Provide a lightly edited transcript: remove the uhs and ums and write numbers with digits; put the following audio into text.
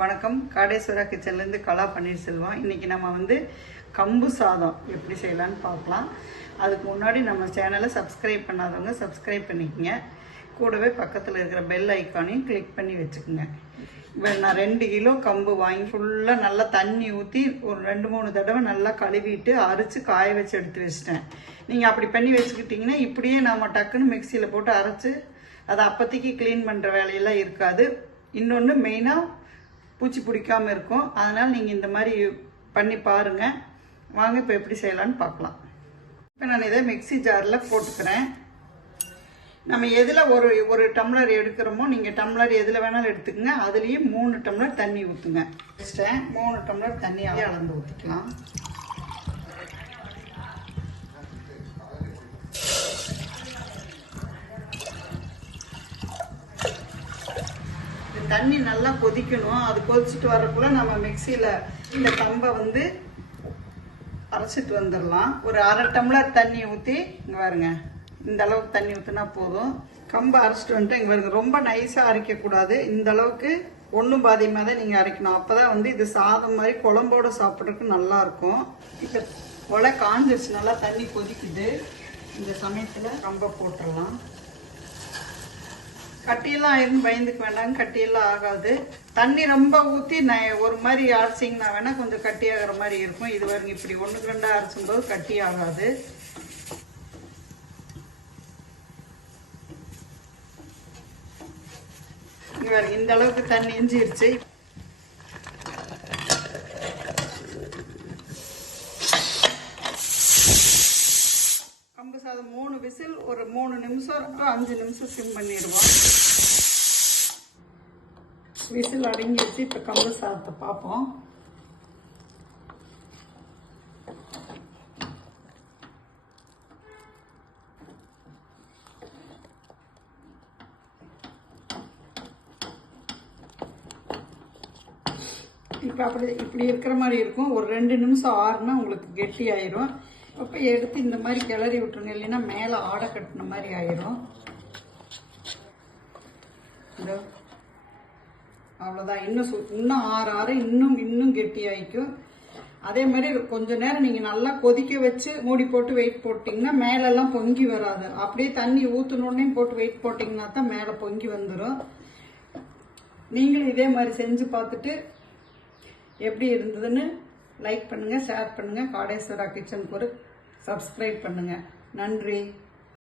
வணக்கம். காடேஸ்வரா கிச்சன்லேருந்து கலா பன்னீர்செல்வம். இன்றைக்கி நம்ம வந்து கம்பு சாதம் எப்படி செய்யலான்னு பார்க்கலாம். அதுக்கு முன்னாடி நம்ம சேனலை சப்ஸ்கிரைப் பண்ணாதவங்க சப்ஸ்கிரைப் பண்ணிக்கோங்க. கூடவே பக்கத்தில் இருக்கிற பெல் ஐக்கானையும் கிளிக் பண்ணி வச்சுக்கோங்க. இப்போ நான் 2 கிலோ கம்பு வாங்கி ஃபுல்லாக நல்லா தண்ணி ஊற்றி ஒரு 2-3 தடவை நல்லா கழுவிட்டு அரைச்சி காய வச்சு எடுத்து வச்சிட்டேன். நீங்கள் அப்படி பண்ணி வச்சுக்கிட்டிங்கன்னா இப்படியே நம்ம டக்குன்னு மிக்சியில் போட்டு அரைச்சி அதை அப்போதைக்கு க்ளீன் பண்ணுற வேலையெல்லாம் இருக்காது. இன்னொன்று மெயினாக பூச்சி பிடிக்காமல் இருக்கும். அதனால் நீங்கள் இந்த மாதிரி பண்ணி பாருங்கள். வாங்க இப்போ எப்படி செய்யலான்னு பார்க்கலாம். இப்போ நான் இதை மிக்சி ஜாரில் போட்டுக்கிறேன். நம்ம எதில் ஒரு டம்ளர் எடுக்கிறோமோ நீங்கள் டம்ளர் எதில் வேணாலும் எடுத்துக்கங்க. அதுலேயும் 3 டம்ளர் தண்ணி ஊற்றுங்க. 3 டம்ளர் தண்ணியாகவே அளந்து ஊற்றிக்கலாம். தண்ணி நல்லா கொதிக்கணும். அது கொதிச்சுட்டு வரக்குள்ள நம்ம மிக்சியில் இந்த கம்பை வந்து அரைச்சிட்டு வந்துடலாம். ஒரு 1/2 டம்ளர் தண்ணி ஊற்றி இங்கே பாருங்க, இந்த அளவுக்கு தண்ணி ஊற்றினா போதும். கம்பை அரைச்சிட்டு வந்துட்டு இங்கே பாருங்க, ரொம்ப நைஸாக அரைக்கக்கூடாது. இந்த அளவுக்கு ஒன்றும் பாதியமாக தான் நீங்கள் அரைக்கணும். அப்போ தான் வந்து இது சாதம் மாதிரி குழம்போடு சாப்பிட்றதுக்கு நல்லாயிருக்கும். இப்போ ஒலை காஞ்சிருச்சு, நல்லா தண்ணி கொதிக்குது. இந்த சமயத்தில் கம்பை போட்டுடலாம். கட்டியெல்லாம் ஆயிரும் பயந்துக்க வேண்டாங்க, கட்டியெல்லாம் ஆகாது. தண்ணி ரொம்ப ஊற்றி ஒரு மாதிரி அரைச்சிங்கன்னா வேணால் கொஞ்சம் கட்டி ஆகிற மாதிரி இருக்கும். இது பாருங்க, இப்படி 1க்கு 2 அரைச்சும்போது கட்டி ஆகாது. இங்கே பாருங்க, இந்த அளவுக்கு தண்ணி இஞ்சிருச்சு. கம்பு சாதம் 3 விசில், ஒரு 3 நிமிஷம் டு 5 நிமிஷம் சிம் பண்ணிடுவோம். விசில் அடங்கிடுச்சு. இப்போ கம்பு சாதத்தை பார்ப்போம். இப்போ இப்படி இருக்கிற மாதிரி இருக்கும். ஒரு 2 நிமிஷம் ஆறுனா உங்களுக்கு கெட்டி ஆயிரும். அப்போ எடுத்து இந்த மாதிரி கிளறி விட்டுருங்க, இல்லைன்னா மேலே ஆடை கட்டின மாதிரி ஆயிரும். அவ்வளோதான். இன்னும் ஆறு இன்னும் கெட்டி ஆயிக்கும். அதே மாதிரி கொஞ்ச நேரம் நீங்கள் நல்லா கொதிக்க வச்சு மூடி போட்டு வெயிட் போட்டிங்கன்னா மேலெல்லாம் பொங்கி வராது. அப்படியே தண்ணி ஊற்றினோடனே போட்டு வெயிட் போட்டிங்கன்னா தான் மேலே பொங்கி வந்துடும். நீங்களும் இதே மாதிரி செஞ்சு பார்த்துட்டு எப்படி இருந்ததுன்னு லைக் பண்ணுங்கள், ஷேர் பண்ணுங்கள். காடேஸ்வரா கிச்சனுக்கு ஒரு சப்ஸ்கிரைப் பண்ணுங்கள். நன்றி.